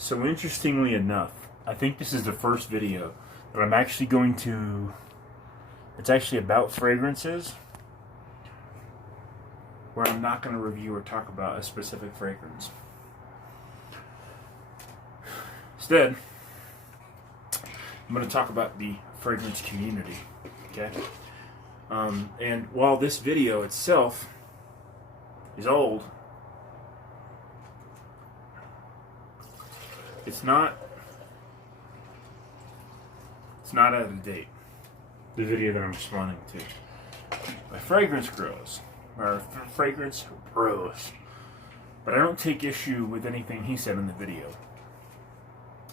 So interestingly enough, I think this is the first video that I'm actually going to, it's actually about fragrances, where I'm not going to review or talk about a specific fragrance. Instead, I'm going to talk about the fragrance community, okay? And while this video itself is old, it's not out of date. The video that I'm responding to. My fragrance grows. Or fragrance grows. But I don't take issue with anything he said in the video.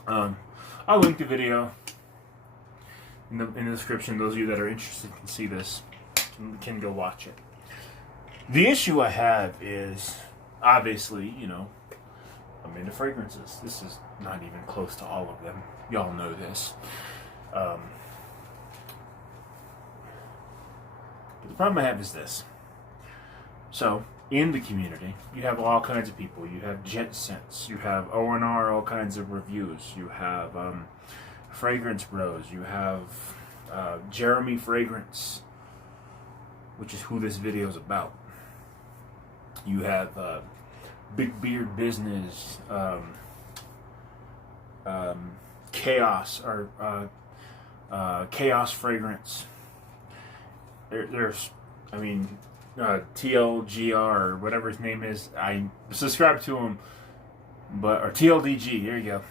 I'll link the video in the description. Those of you that are interested can see this, can go watch it. The issue I have is, obviously, I'm into fragrances. This is not even close to all of them. Y'all know this. But the problem I have is this. So, in the community, you have all kinds of people. You have Gent Sense. You have O&R, all kinds of reviews. You have Fragrance Bros. You have Jeremy Fragrance, which is who this video is about. You have Big Beard Business, Chaos, or Chaos Fragrance. There's TLGR, or whatever his name is. I subscribe to him, or TLDG. There you go.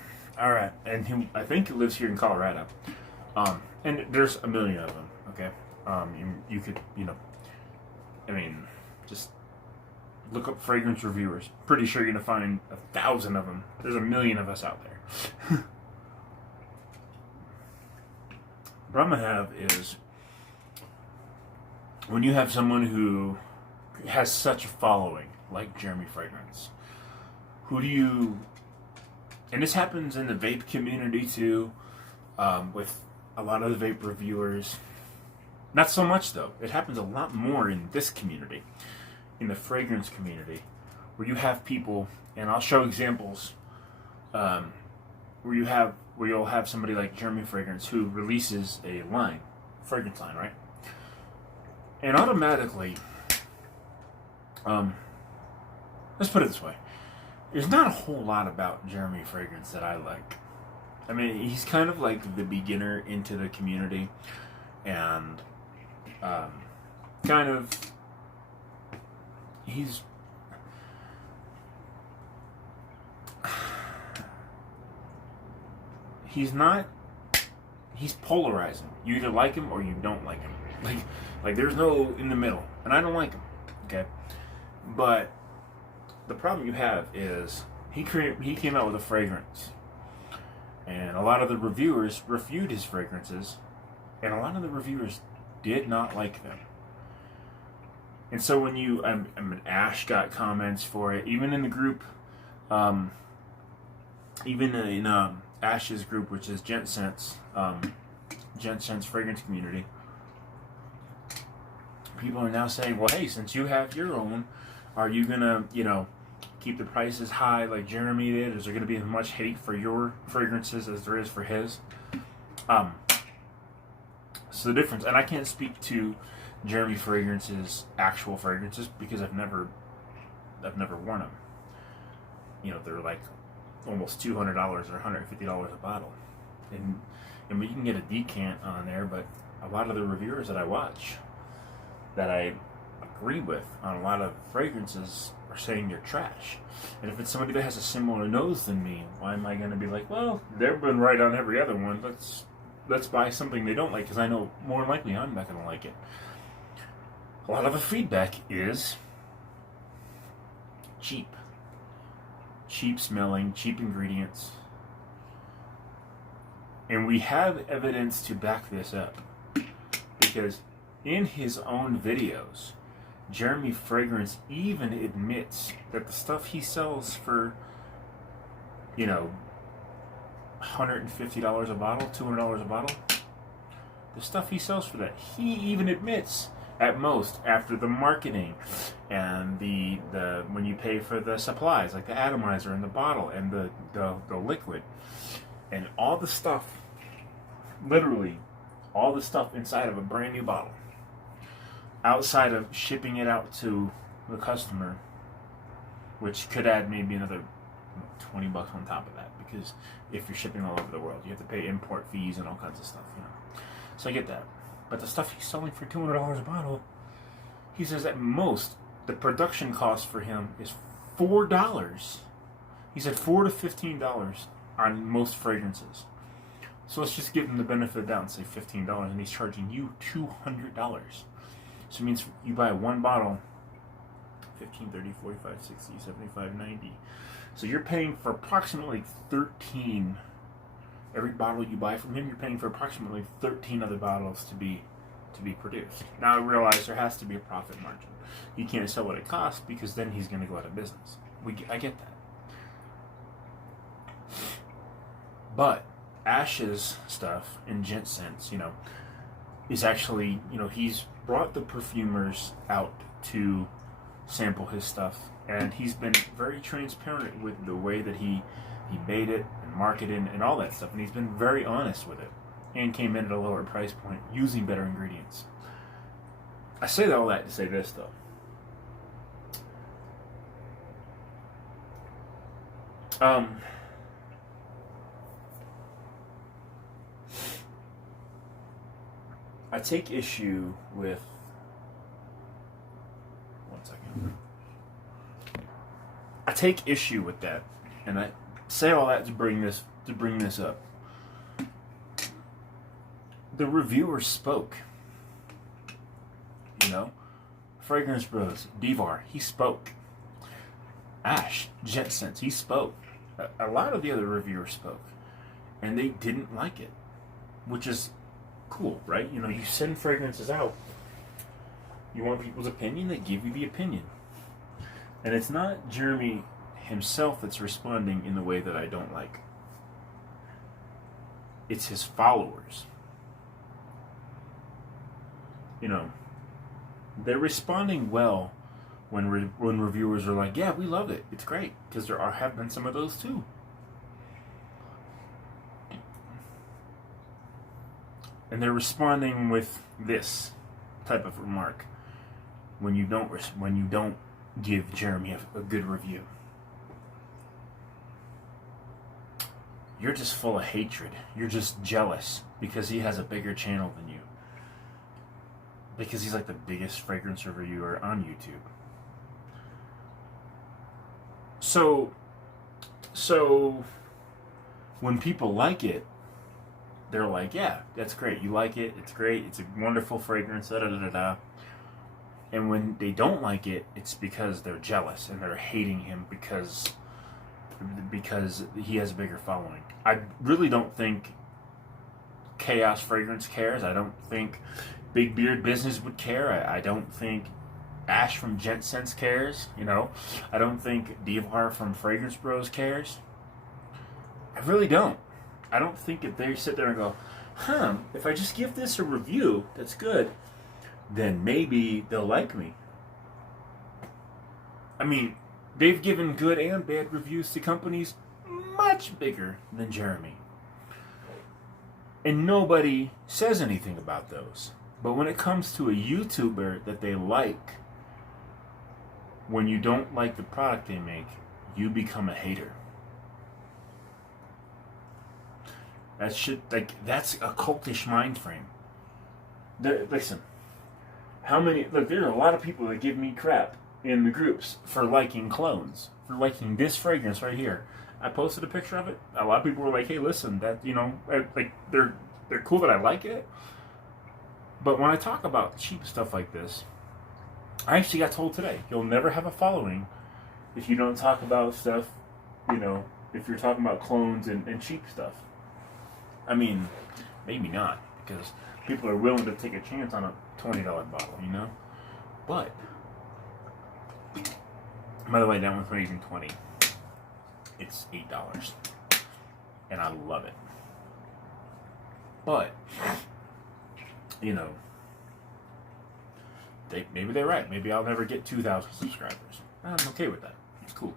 All right, and I think he lives here in Colorado. And there's a million of them. Okay, you could, just look up fragrance reviewers. Pretty sure you're gonna find 1,000 of them. There's a million of us out there. The problem I have is when you have someone who has such a following, like Jeremy Fragrance, who do you, and this happens in the vape community too, with a lot of the vape reviewers. Not so much though. It happens a lot more in this community, in the fragrance community, where you have people, and I'll show examples, where you'll have somebody like Jeremy Fragrance who releases a fragrance line, right? And automatically, let's put it this way. There's not a whole lot about Jeremy Fragrance that I like. I mean, he's kind of like the beginner into the community, and he's polarizing. You either like him or you don't like him. Like there's no in the middle, and I don't like him. Okay, but the problem you have is he came out with a fragrance, and a lot of the reviewers reviewed his fragrances, and a lot of the reviewers did not like them. And so when Ash got comments for it, even in the group, even in Ash's group, which is Gent Sense fragrance community. People are now saying, well, hey, since you have your own, are you going to, keep the prices high like Jeremy did? Is there going to be as much hate for your fragrances as there is for his? So the difference, and I can't speak to Jeremy Fragrance's actual fragrances because I've never worn them. They're like almost $200 or $150 a bottle. And we can get a decant on there, but a lot of the reviewers that I watch, that I agree with on a lot of fragrances, are saying they're trash. And if it's somebody that has a similar nose than me, why am I going to be like, well, they've been right on every other one, let's buy something they don't like, because I know more than likely I'm not going to like it. A lot of the feedback is cheap smelling, cheap ingredients, and we have evidence to back this up, because in his own videos, Jeremy Fragrance even admits that the stuff he sells for, $150 a bottle, $200 a bottle, the stuff he sells for that, he even admits At most, after the marketing and the when you pay for the supplies like the atomizer and the bottle and the liquid and all the stuff, literally all the stuff inside of a brand new bottle, outside of shipping it out to the customer, which could add maybe another $20 on top of that, because if you're shipping all over the world, you have to pay import fees and all kinds of stuff, So I get that. But the stuff he's selling for $200 a bottle, he says at most the production cost for him is $4. He said $4 to $15 on most fragrances. So let's just give him the benefit of the doubt and say $15, and he's charging you $200. So it means you buy one bottle, 15, 30, 45, 60, 75, 90. So you're paying for approximately 13. Every bottle you buy from him, you're paying for approximately 13 other bottles to be produced. Now I realize there has to be a profit margin. He can't sell what it costs, because then he's going to go out of business. I get that. But Ash's stuff in Gent Sense, is actually, he's brought the perfumers out to sample his stuff, and he's been very transparent with the way that he made it and marketed and all that stuff, and he's been very honest with it, and came in at a lower price point using better ingredients. I say all that to say this, though. I take issue with... One second. I take issue with that, and I say all that to bring this up. The reviewer spoke. Fragrance Bros, Divar, he spoke. Ash, Gent Sense, he spoke. A lot of the other reviewers spoke, and they didn't like it, which is cool, right? You send fragrances out. You want people's opinion, they give you the opinion. And it's not Jeremy himself that's responding in the way that I don't like. It's his followers. They're responding well when reviewers are like, yeah, we love it, it's great, because there have been some of those too. And they're responding with this type of remark when you don't give Jeremy a good review. You're just full of hatred. You're just jealous because he has a bigger channel than you. Because he's like the biggest fragrance reviewer on YouTube. So when people like it, they're like, yeah, that's great. You like it. It's great. It's a wonderful fragrance. Da da da da. And when they don't like it, it's because they're jealous and they're hating him because he has a bigger following. I really don't think Chaos Fragrance cares. I don't think Big Beard Business would care. I don't think Ash from Gent Sense cares. I don't think Divar from Fragrance Bros cares. I really don't. I don't think if they sit there and go, if I just give this a review that's good, then maybe they'll like me. I mean, they've given good and bad reviews to companies much bigger than Jeremy. And nobody says anything about those. But when it comes to a YouTuber that they like, when you don't like the product they make, you become a hater. That's a cultish mind frame. Listen, there's a lot of people that give me crap in the groups for liking clones, for liking this fragrance right here. I posted a picture of it. A lot of people were like, hey, listen, that, they're cool that I like it. But when I talk about cheap stuff like this, I actually got told today, you'll never have a following if you don't talk about stuff, if you're talking about clones and cheap stuff. I mean, maybe not, because people are willing to take a chance on a $20 bottle, But, by the way, that one's not even $20. It's $8. And I love it. But, maybe they're right. Maybe I'll never get 2,000 subscribers. I'm okay with that. It's cool.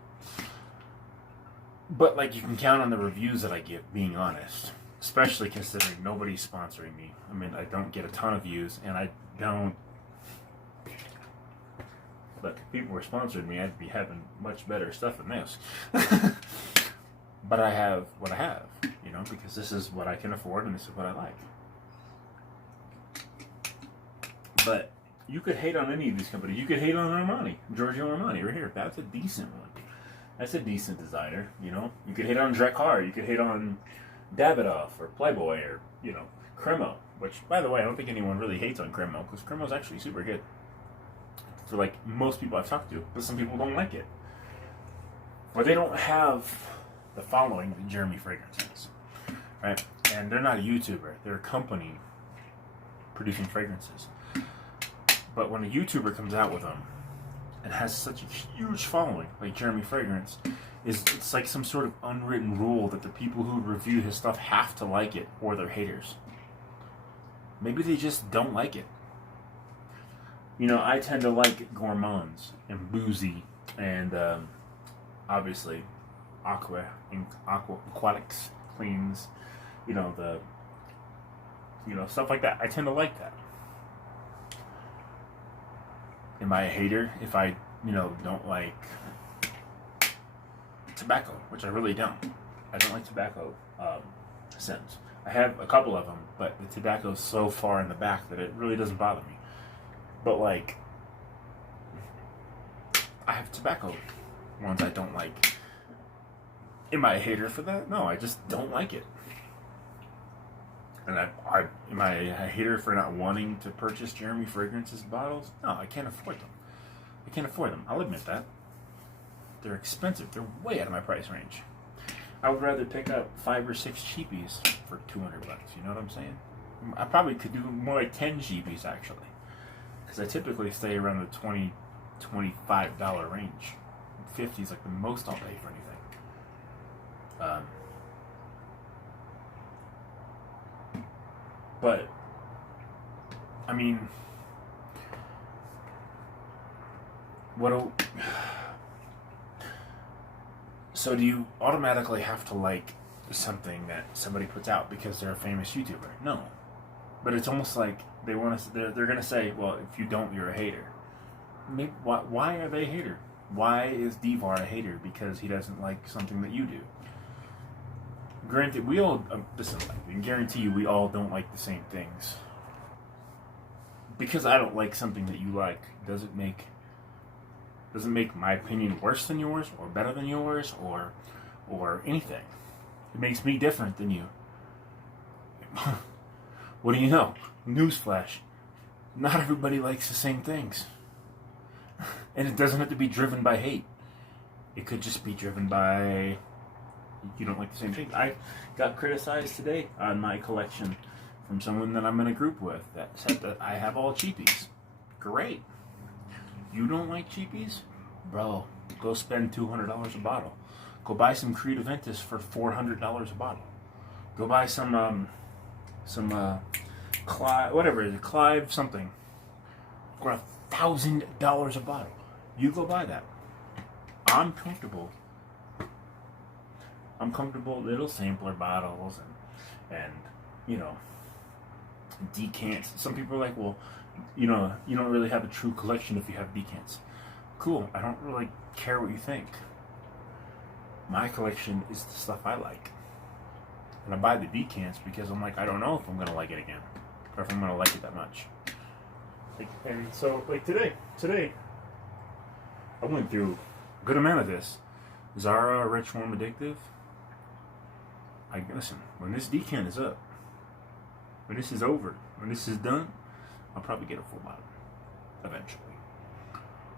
But like, you can count on the reviews that I give being honest, especially considering nobody's sponsoring me. I mean, I don't get a ton of views, and I don't. But if people were sponsoring me, I'd be having much better stuff than this. But I have what I have, you know, because this is what I can afford and this is what I like. But you could hate on any of these companies. You could hate on Armani, Giorgio Armani, right here. That's a decent one. That's a decent designer, you know. You could hate on Drakkar. You could hate on Davidoff or Playboy or, you know, Cremo. Which, by the way, I don't think anyone really hates on Cremo, because Cremo's actually super good for, like, most people I've talked to. But some people don't like it. Or they don't have the following that Jeremy Fragrance has, right? And they're not a YouTuber. They're a company producing fragrances. But when a YouTuber comes out with them and has such a huge following, like Jeremy Fragrance, it's like some sort of unwritten rule that the people who review his stuff have to like it, or they're haters. Maybe they just don't like it. You know, I tend to like gourmands and boozy and obviously aquatics, cleans, you know, stuff like that. I tend to like that. Am I a hater if I, don't like tobacco, which I really don't. I don't like tobacco scents. I have a couple of them, but the tobacco's so far in the back that it really doesn't bother me. But, like, I have tobacco ones I don't like. Am I a hater for that? No, I just don't like it. And am I a hater for not wanting to purchase Jeremy Fragrance's bottles? No, I can't afford them. I can't afford them. I'll admit that. They're expensive. They're way out of my price range. I would rather pick up 5 or 6 cheapies for $200. You know what I'm saying? I probably could do more like 10 cheapies, actually. Because I typically stay around the $20, $25 range. 50 is like the most I'll pay for anything. But, I mean, so do you automatically have to like something that somebody puts out because they're a famous YouTuber? No. But it's almost like they're going to say, well, if you don't, you're a hater. Maybe, why are they a hater? Why is Devar a hater? Because he doesn't like something that you do. Granted, we all, listen, I can guarantee you we all don't like the same things. Because I don't like something that you like, doesn't make my opinion worse than yours, or better than yours, or anything. It makes me different than you. What do you know? Newsflash. Not everybody likes the same things. And it doesn't have to be driven by hate. It could just be driven by you don't like the same thing. I got criticized today on my collection from someone that I'm in a group with that said that I have all cheapies. Great. You don't like cheapies? Bro, go spend $200 a bottle. Go buy some Creed Aventus for $400 a bottle. Go buy some Clive, whatever it is, Clive something, for $1,000 a bottle. You go buy that. I'm comfortable little sampler bottles and decants. Some people are like, well, you don't really have a true collection if you have decants. Cool. I don't really care what you think. My collection is the stuff I like. And I buy the decants because I'm like, I don't know if I'm going to like it again. Or if I'm going to like it that much. And so, today, I went through a good amount of this. Zara Rich Warm Addictive. Listen, when this decant is up, when this is over, when this is done, I'll probably get a full bottle. Eventually.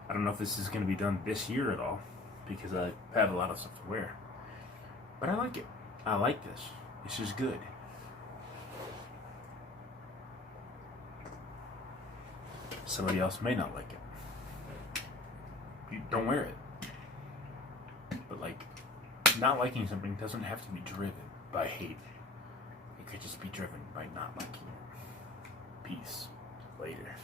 I don't know if this is going to be done this year at all, because I have a lot of stuff to wear. But I like it. I like this. This is good. Somebody else may not like it. You don't wear it. But not liking something doesn't have to be driven by hate. It could just be driven by not liking it. Peace. Later.